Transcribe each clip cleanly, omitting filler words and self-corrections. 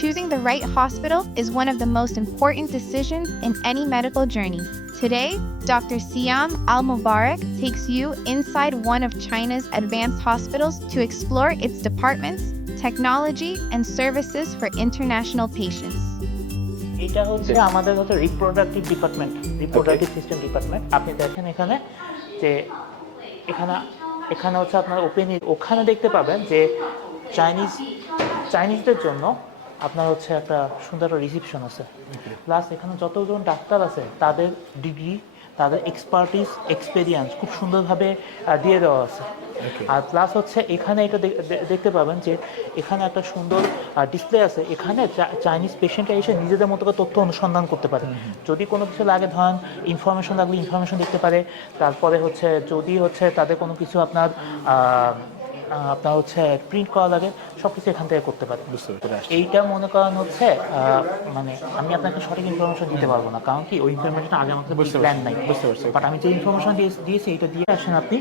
Choosing the right hospital is one of the most important decisions in any medical journey. Today, Dr. Siam Al Mubarak takes you inside one of China's advanced hospitals to explore its departments, technology, and services for international patients. এটা হচ্ছে আমাদের হচ্ছে reproductive department, reproductive system department. আপনি দেখেন এখানে যে এখানে এখানে হচ্ছে আপনার ওখানে দেখতে পাবেন যে চাইনিজদের জন্য আপনার হচ্ছে একটা সুন্দর রিসিপশন আছে। প্লাস এখানে যতজন ডাক্তার আছে তাদের ডিগ্রি, তাদের এক্সপার্টিস, এক্সপেরিয়েন্স খুব সুন্দরভাবে দিয়ে দেওয়া আছে। আর প্লাস হচ্ছে এখানে এটা দেখতে পাবেন যে এখানে একটা সুন্দর ডিসপ্লে আছে। এখানে চাইনিজ পেশেন্টরা এসে নিজেদের মতো করে তথ্য অনুসন্ধান করতে পারে। যদি কোনো কিছু লাগে, ধরেন ইনফরমেশন লাগলে ইনফরমেশন দেখতে পারে। তারপরে হচ্ছে যদি হচ্ছে তাদের কোনো কিছু আপনার হচ্ছে প্রিন্ট করা লাগে, সব কিছু এখান থেকে করতে পারে। এইটা মনে করেন হচ্ছে মানে আমি আপনাকে সঠিক ইনফরমেশন দিতে পারবো না, কারণ কি ওই ইনফরমেশনটা আগে আমাদের প্ল্যান নাই। বুঝতে পারছি। বাট আমি যে ইনফরমেশন দিয়েছি এটা দিয়ে আসেন আপনি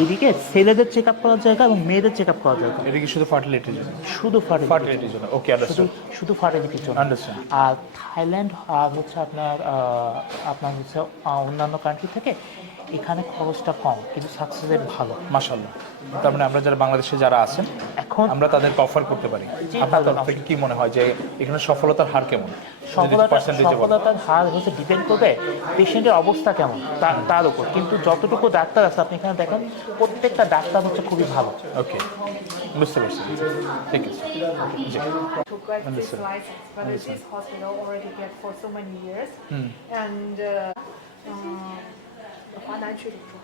এইদিকে ছেলেদের চেক আপ করার জায়গা এবং মেয়েদের চেক আপ করার জায়গা। এটা কি শুধু ফার্টিলিটির জন্য? শুধু ফার্টিলিটির জন্য। ওকে, আন্ডারস্টুড। শুধু ফার্টিলিটির জন্য। আন্ডারস্ট্যান্ড। আর থাইল্যান্ড আর হচ্ছে আপনার হচ্ছে অন্যান্য কান্ট্রি থেকে এখানে খরচটা কম, কিন্তু সাকসেস রেট ভালো। মাশাআল্লাহ। তার মানে আমরা যারা বাংলাদেশে যারা আছেন এখন আমরা তাদেরকে অফার করতে পারি। আপনার তরফ থেকে কি মনে হয় যে এখানে সফলতার হার কেমন? সফলতার হার হচ্ছে ডিপেন্ড করবে পেশেন্টের অবস্থা কেমন তার উপর। কিন্তু যতটুকু ডাক্তার আছে আপনি এখানে দেখেন প্রত্যেকটা ডাক্তার হচ্ছে খুবই ভালো। ওকে, বুঝতে পারছি। ঠিক আছে। to get this license, but this hospital already get for so many years, and 华南区怎么说？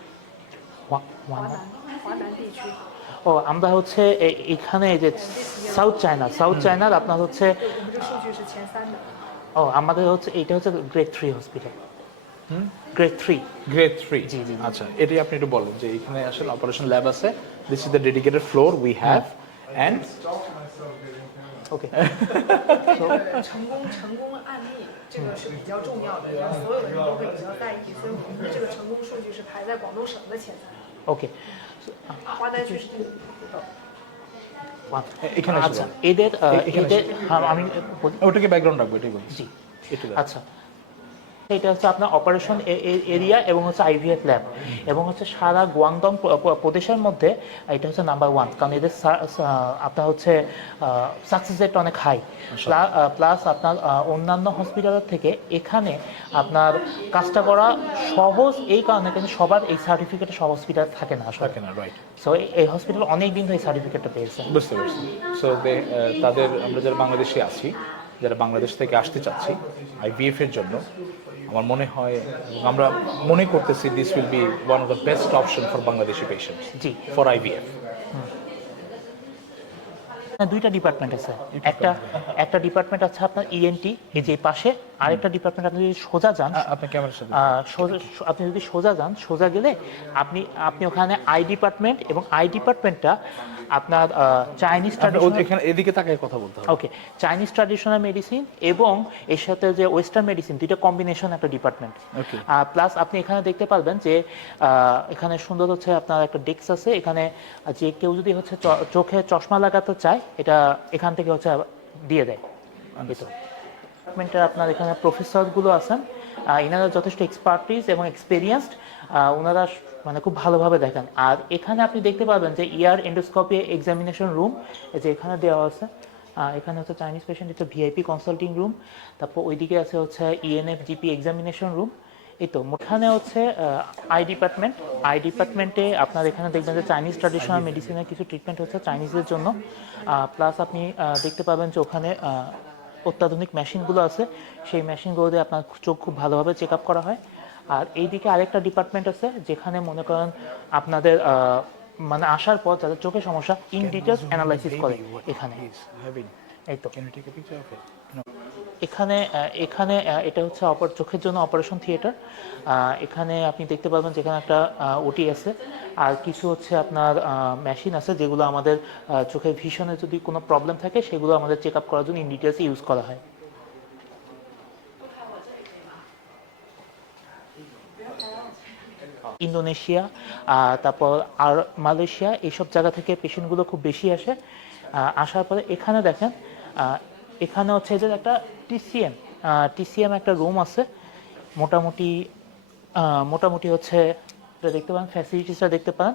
华南地区。ও আমরা হচ্ছে এখানে যে সাউথ চায়নার আপনার হচ্ছে 我们这数据是前3的。ও আমাদের হচ্ছে এটা হচ্ছে গ্রেড 3 হসপিটাল। গ্রেড 3। গ্রেড 3। জি জি। আচ্ছা, এটাই আপনি একটু বলেন যে এখানে আসলে অপারেশন ল্যাব আছে। This is the dedicated floor we have and okay 成功案例，这个是比较重要的，让所有的人都会比较在意，所以我们的这个成功数据是排在广东省的前3。ওকে।华南区是第5。এখানে আচ্ছা, এদের আমি ওটাকে ব্যাকগ্রাউন্ড রাখবো, এটাই বলছি। জি। আচ্ছা, এটা হচ্ছে আপনার অপারেশন এরিয়া এবং হচ্ছে আইভিএফ ল্যাব, এবং হচ্ছে সারা গুয়াংডং প্রদেশের মধ্যে এটা হচ্ছে নাম্বার 1, কারণ এদের আপনার হচ্ছে সাকসেস রেট অনেক হাই। প্লাস আপনার অন্যান্য হসপিটালের থেকে এখানে আপনার কাজটা করা সহজ, এই কারণে কিন্তু সবার এই সার্টিফিকেট সব হসপিটাল থাকে না। রাইট। সো এই হসপিটাল অনেক দিন ধরে এই সার্টিফিকেটটা পেয়েছে। বুঝতে পারছি। সো তাদের আমরা যারা বাংলাদেশে আছি, যারা বাংলাদেশ থেকে আসতে চাচ্ছি আইভিএফ এর জন্য, আমার মনে হয় আমরা মনে করতেছি this will be one of the best option for Bangladeshi patients. জি, ফর আইভিএফ। দুইটা ডিপার্টমেন্ট আছে। একটা ডিপার্টমেন্ট আছে আপনার ইএনটি, এই যে পাশে। আরেকটা ডিপার্টমেন্ট আপনি যদি সোজা যান, আপনি ক্যামেরার সাথে আপনি যদি সোজা গেলে আপনি ওখানে আই ডিপার্টমেন্ট, এবং আই ডিপার্টমেন্টটা আপনার চাইনিজ এখানে এদিকে তাকায় কথা বলতে হবে। ওকে, চাইনিজ ট্র্যাডিশনাল মেডিসিন এবং এর সাথে যে ওয়েস্টার্ন মেডিসিন, দুইটা কম্বিনেশন একটা ডিপার্টমেন্ট। প্লাস আপনি এখানে দেখতে পারবেন যে এখানে সুন্দর হচ্ছে আপনার একটা ডেস্ক আছে। এখানে যে কেউ যদি হচ্ছে চোখে চশমা লাগাতে চায়, এটা এখান থেকে হচ্ছে দিয়ে দেয়। ডিপার্টমেন্টে আপনার এখানে প্রফেসরগুলো আছেন, এনারা যথেষ্ট এক্সপার্টিস এবং এক্সপিরিয়েন্সড, ওনারা মানে খুব ভালোভাবে দেখেন। আর এখানে আপনি দেখতে পাবেন যে ইয়ার এন্ডোস্কোপি এক্সামিনেশন রুম, যে এখানে দেওয়া আছে। এখানে হচ্ছে চাইনিজ পেশেন্ট, এটা ভিআইপি কনসাল্টিং রুম। তারপর ওইদিকে আছে হচ্ছে ইএনএফ জিপি এক্সামিনেশন রুম। এই তো এখানে হচ্ছে আই ডিপার্টমেন্টে আপনার এখানে দেখবেন যে চাইনিজ ট্র্যাডিশনাল মেডিসিনের কিছু ট্রিটমেন্ট হচ্ছে চাইনিজদের জন্য। প্লাস আপনি দেখতে পাবেন যে ওখানে অত্যাধুনিক মেশিনগুলো আছে, সেই মেশিনগুলো দিয়ে আপনার চোখ খুব ভালোভাবে চেক আপ করা হয়। আর এইদিকে আরেকটা ডিপার্টমেন্ট আছে যেখানে মনে করেন আপনাদের মানে আসার পর যাদের চোখের সমস্যা ইন ডিটেলস অ্যানালাইসিস করে এখানে। এই তো এখানে এটা হচ্ছে চোখের জন্য অপারেশন থিয়েটার। এখানে আপনি দেখতে পাবেন যেখানে একটা ওটি আছে, আর কিছু হচ্ছে আপনার মেশিন আছে যেগুলো আমাদের চোখের ভিশনে যদি কোনো প্রবলেম থাকে সেগুলো আমাদের চেক আপ করার জন্য ইন ডিটেলসে ইউজ করা হয়। ইন্দোনেশিয়া, তারপর আর মালয়েশিয়া, এইসব জায়গা থেকে পেশেন্টগুলো খুব বেশি আসে। আসার পরে এখানে দেখেন এখানে হচ্ছে যে একটা টিসিএম একটা রুম আছে মোটামুটি মোটামুটি হচ্ছে এটা দেখতে পান ফ্যাসিলিটিসটা দেখতে পান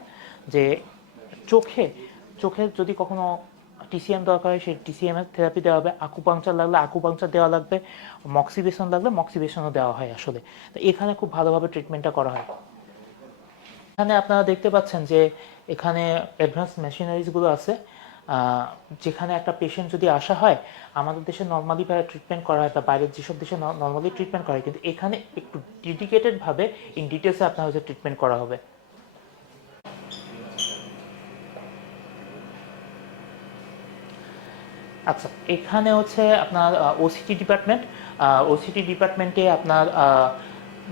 যে চোখে যদি কখনো টিসিএম দরকার হয় সেই টিসিএম এর থেরাপি দেওয়া হবে, আকুপাংচার লাগলে আকুপাংচার দেওয়া লাগবে, মক্সিবেশন লাগলে মক্সিবেশনও দেওয়া হয় আসলে। তো এখানে খুব ভালোভাবে ট্রিটমেন্টটা করা হয়। এখানে আপনারা দেখতে পাচ্ছেন যে এখানে অ্যাডভান্স মেশিনারিজগুলো আছে, যেখানে একটা পেশেন্ট যদি আসা হয় আমাদের দেশে নর্মালি ট্রিটমেন্ট করা হয় বা বাইরের যেসব দেশে নর্মালি ট্রিটমেন্ট করা হয়, কিন্তু এখানে একটু ডেডিকেটেডভাবে ইন ডিটেলসে আপনার হচ্ছে ট্রিটমেন্ট করা হবে। আচ্ছা, এখানে হচ্ছে আপনার ওসিটি ডিপার্টমেন্টে আপনার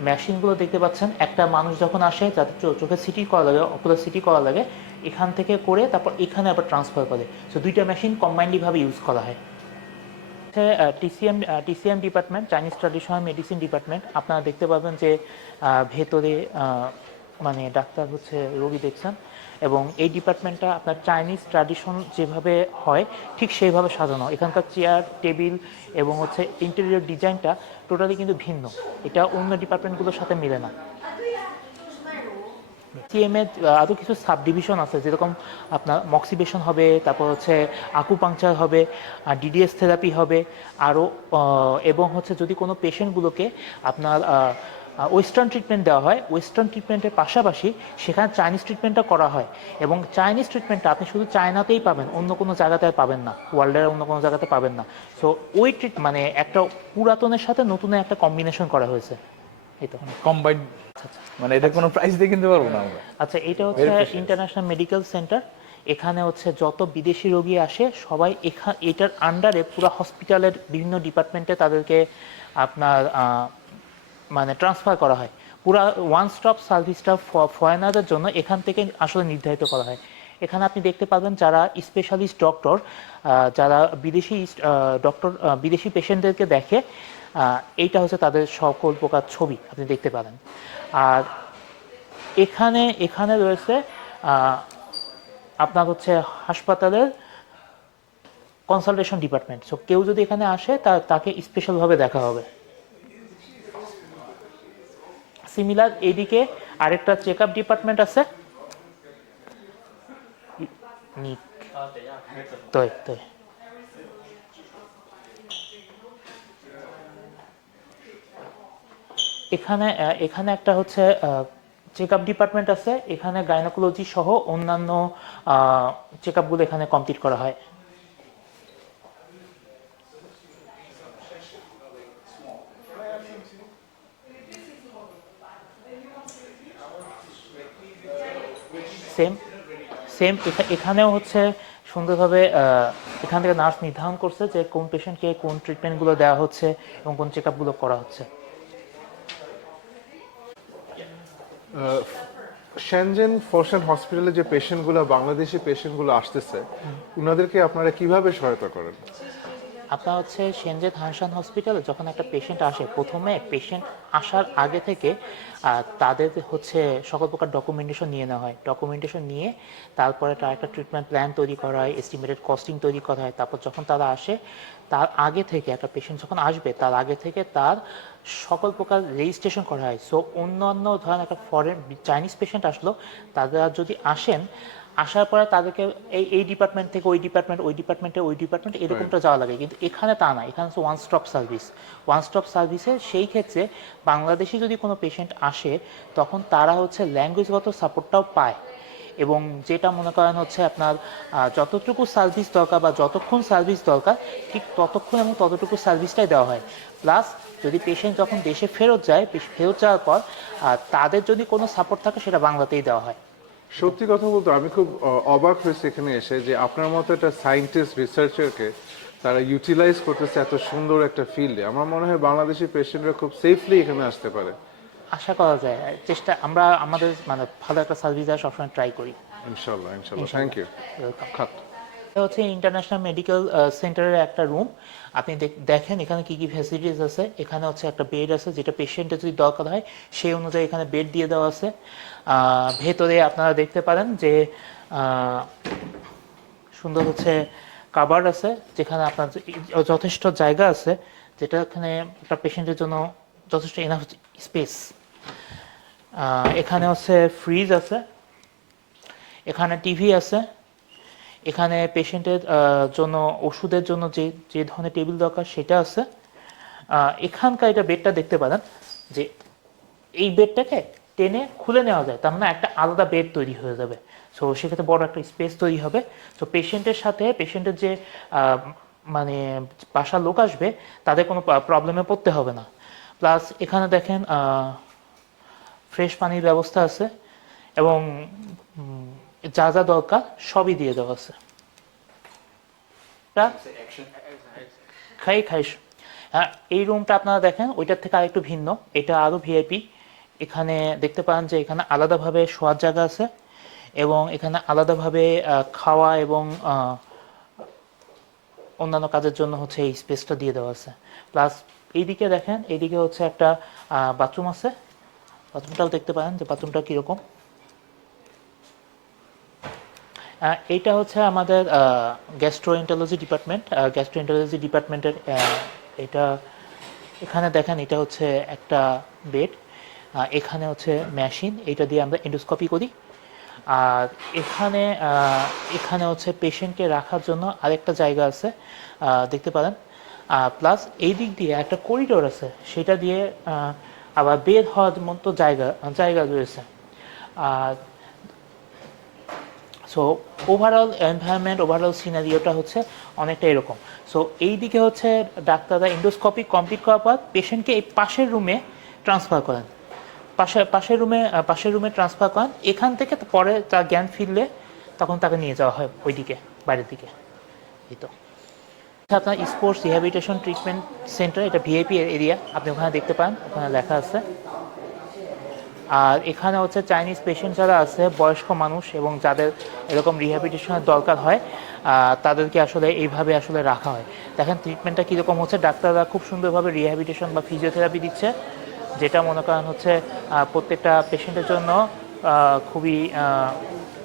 মেশিনগুলো দেখতে পাচ্ছেন। একটা মানুষ যখন আসে যাতে চোখে সিটি করা লাগে, অকুলার সিটি করা লাগে, এখান থেকে করে তারপর এখানে আবার ট্রান্সফার করে। সো দুইটা মেশিন কম্বাইন্ডলিভাবে ইউজ করা হয়। TCM department, Chinese traditional medicine department. আপনারা দেখতে পাবেন যে ভেতরে মানে ডাক্তার হচ্ছে রোগী দেখছেন, এবং এই ডিপার্টমেন্টটা আপনার চাইনিজ ট্র্যাডিশন যেভাবে হয় ঠিক সেইভাবে সাজানো। এখানকার চেয়ার টেবিল এবং হচ্ছে ইন্টেরিয়র ডিজাইনটা টোটালি কিন্তু ভিন্ন, এটা অন্য ডিপার্টমেন্টগুলোর সাথে মিলে না। সিএমএ আরও কিছু সাব ডিভিশন আছে, যেরকম আপনার মক্সিবেশন হবে, তারপর হচ্ছে আকুপাংচার হবে, ডিডিএস থেরাপি হবে আরও, এবং হচ্ছে যদি কোনো পেশেন্টগুলোকে আপনার ওয়েস্টার্ন ট্রিটমেন্ট দেওয়া হয়, ওয়েস্টার্ন ট্রিটমেন্টের পাশাপাশি সেখানে চাইনিজ ট্রিটমেন্টটা করা হয়। এবং চাইনিজ ট্রিটমেন্টটা আপনি শুধু চায়নাতেই পাবেন, অন্য কোনো জায়গাতে পাবেন না, ওয়ার্ল্ডের অন্য কোনো জায়গাতে পাবেন না। সো ওই মানে একটা পুরাতনের সাথে নতুনের একটা কম্বিনেশন করা হয়েছে, এই তো কম্বাইন্ড। মানে এটা কোনো প্রাইস দিয়ে কিনতে পারবো না আমরা? আচ্ছা, এটা হচ্ছে ইন্টারন্যাশনাল মেডিকেল সেন্টার। এখানে হচ্ছে যত বিদেশি রোগী আসে সবাই এটার আন্ডারে পুরো হসপিটালের বিভিন্ন ডিপার্টমেন্টে তাদেরকে আপনার মানে ট্রান্সফার করা হয়। পুরা ওয়ান স্টপ সার্ভিসটা ফরেনারদের জন্য এখান থেকে আসলে নির্ধারিত করা হয়। এখানে আপনি দেখতে পাবেন যারা স্পেশালিস্ট ডক্টর, যারা বিদেশি পেশেন্টদেরকে দেখে, এইটা হচ্ছে তাদের সকল প্রকার ছবি আপনি দেখতে পাবেন। আর এখানে রয়েছে আপনার হচ্ছে হাসপাতালের কনসালটেশন ডিপার্টমেন্ট। সো কেউ যদি এখানে আসে তাকে স্পেশালভাবে দেখা হবে। সিমিলার এইদিকে আরেকটা চেক আপ ডিপার্টমেন্ট আছে, এখানে একটা হচ্ছে চেক আপ ডিপার্টমেন্ট আছে। এখানে গাইনোকোলজি সহ অন্যান্য চেক আপগুলো এখানে কমপ্লিট করা হয়। সেম এখানেও হচ্ছে সুন্দরভাবে এখান থেকে নার্স নির্ধারণ করছে যে কোন পেশেন্টকে কোন ট্রিটমেন্টগুলো দেওয়া হচ্ছে এবং কোন চেক আপগুলো করা হচ্ছে। শেনজেন ফরশান হসপিটালে যে পেশেন্টগুলো, বাংলাদেশি পেশেন্টগুলো আসতেছে, ওনাদেরকে আপনারা কিভাবে সহায়তা করেন? আপনার হচ্ছে শেনজেন হানশান হসপিটালে যখন একটা পেশেন্ট আসে, প্রথমে পেশেন্ট আসার আগে থেকে তাদের হচ্ছে সকল প্রকার ডকুমেন্টেশন নিয়ে নেওয়া হয়। ডকুমেন্টেশন নিয়ে তারপরে তার একটা ট্রিটমেন্ট প্ল্যান তৈরি করা হয়, এস্টিমেটেড কস্টিং তৈরি করা হয়। তারপর যখন তারা আসে তার আগে থেকে, একটা পেশেন্ট যখন আসবে তার আগে থেকে তার সকল প্রকার রেজিস্ট্রেশন করা হয়। সো অন্যান্য ধরেন একটা চাইনিজ পেশেন্ট আসলো, তারা যদি আসার পরে তাদেরকে এই ডিপার্টমেন্ট থেকে ওই ডিপার্টমেন্ট এরকমটা যাওয়া লাগে, কিন্তু এখানে তা না। এখানে হচ্ছে ওয়ান স্টপ সার্ভিসে সেই ক্ষেত্রে বাংলাদেশি যদি কোনো পেশেন্ট আসে তখন তারা হচ্ছে ল্যাঙ্গুয়েজগত সাপোর্টটাও পায়, এবং যেটা মনে করেন হচ্ছে আপনার যতটুকু সার্ভিস দরকার বা যতক্ষণ সার্ভিস দরকার ঠিক ততক্ষণ এবং ততটুকু সার্ভিসটাই দেওয়া হয়। প্লাস যদি পেশেন্ট যখন দেশে ফেরত যাওয়ার পর তাদের যদি কোনো সাপোর্ট থাকে সেটা বাংলাতেই দেওয়া হয়। সত্যি কথা বলতে আমি খুব অবাক হয়েছি এখানে এসে যে আপনার মতো একটা সায়েন্টিস্ট রিসার্চারকে তারা ইউটিলাইজ করতেছে এত সুন্দর একটা ফিল্ডে। আমার মনে হয় বাংলাদেশি পেশেন্টরা খুব সেফলি এখানে আসতে পারে। আশা করা যায়, আমরা আমাদের মানে ভালো একটা সার্ভিস দেওয়ার সবসময় ট্রাই করি। ইনশাল্লাহ থ্যাংক ইউ। এটা হচ্ছে ইন্টারন্যাশনাল মেডিকেল সেন্টারের একটা রুম। আপনি দেখেন এখানে কি কি ফ্যাসিলিটিস আছে। এখানে হচ্ছে একটা বেড আছে, যেটা পেশেন্টের যদি দরকার হয় সেই অনুযায়ী এখানে বেড দিয়ে দেওয়া আছে। ভেতরে আপনারা দেখতে পারেন যে সুন্দর হচ্ছে কাভার্ড আছে যেখানে আপনার যথেষ্ট জায়গা আছে, যেটা এখানে একটা পেশেন্টের জন্য যথেষ্ট এনাফ স্পেস। এখানে হচ্ছে ফ্রিজ আছে, এখানে টিভি আছে, এখানে পেশেন্টের জন্য ওষুধের জন্য যে যে ধরনের টেবিল দরকার সেটা আছে। এখানকার এটা বেডটা দেখতে পারেন যে এই বেডটাকে টেনে খুলে নেওয়া যায়, তার মানে একটা আলাদা বেড তৈরি হয়ে যাবে। সো সেক্ষেত্রে বড় একটা স্পেস তৈরি হবে। সো পেশেন্টের সাথে পেশেন্টের যে মানে বাসার লোক আসবে তাদের কোনো প্রবলেমে পড়তে হবে না। প্লাস এখানে দেখেন ফ্রেশ পানির ব্যবস্থা আছে এবং যা যা দরকার সবই দিয়ে দেওয়া আছে। হ্যাঁ, এই রুমটা আপনারা দেখেন ওইটার থেকে আরেকটু ভিন্ন, এটা আরো ভিআইপি। এখানে দেখতে পান যে এখানে আলাদাভাবে শোয়ার জায়গা আছে এবং এখানে আলাদাভাবে খাওয়া এবং অন্যান্য কাজের জন্য হচ্ছে এই স্পেসটা দিয়ে দেওয়া আছে। প্লাস এইদিকে দেখেন, এইদিকে হচ্ছে একটা বাথরুম আছে, বাথরুমটাও দেখতে পারেন যে বাথরুমটা কীরকম। এইটা হচ্ছে আমাদের গ্যাস্ট্রোএন্টারোলজি ডিপার্টমেন্ট। গ্যাস্ট্রোএন্টারোলজি ডিপার্টমেন্টের এটা এখানে দেখেন এটা হচ্ছে একটা বেড, এখানে হচ্ছে মেশিন, এটা দিয়ে আমরা এন্ডোস্কোপি করি। আর এখানে এখানে হচ্ছে পেশেন্টকে রাখার জন্য আরেকটা জায়গা আছে দেখতে পারেন। প্লাস এই দিক দিয়ে একটা করিডোর আছে, সেটা দিয়ে আবার বের হওয়ার মতো জায়গা রয়েছে। আর সো ওভারঅল এনভায়রনমেন্ট, ওভারঅল সিনারিওটা হচ্ছে অনেকটা এরকম। সো এই দিকে হচ্ছে ডাক্তাররা এন্ডোস্কোপি কমপ্লিট করার পর পেশেন্টকে এই পাশের রুমে ট্রান্সফার করেন, পাশের রুমে ট্রান্সফার করেন। এখান থেকে পরে তার জ্ঞান ফিরলে তখন তাকে নিয়ে যাওয়া হয় ওইদিকে, বাইরের দিকে। এই তো আপনার স্পোর্টস রিহ্যাবিলিটেশন ট্রিটমেন্ট সেন্টার, এটা ভিআইপি এরিয়া, আপনি ওখানে দেখতে পান, ওখানে লেখা আছে। আর এখানে হচ্ছে চাইনিজ পেশেন্ট যারা আছে, বয়স্ক মানুষ এবং যাদের এরকম রিহ্যাবিলিটেশনের দরকার হয়, তাদেরকে আসলে এইভাবে আসলে রাখা হয়। দেখেন ট্রিটমেন্টটা কীরকম হচ্ছে, ডাক্তাররা খুব সুন্দরভাবে রিহ্যাবিলিটেশন বা ফিজিওথেরাপি দিচ্ছে, যেটা মনে করেন হচ্ছে প্রত্যেকটা পেশেন্টের জন্য খুবই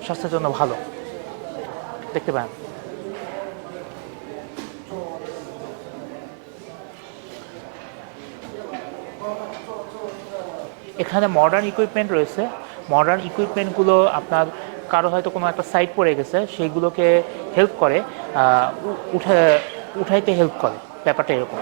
স্বাস্থ্যের জন্য ভালো। দেখতে পান এখানে মডার্ন ইকুইপমেন্ট রয়েছে। মডার্ন ইকুইপমেন্টগুলো আপনার কারো হয়তো কোনো একটা সাইট পড়ে গেছে, সেইগুলোকে হেল্প করে, উঠাইতে হেল্প করে, ব্যাপারটা এরকম।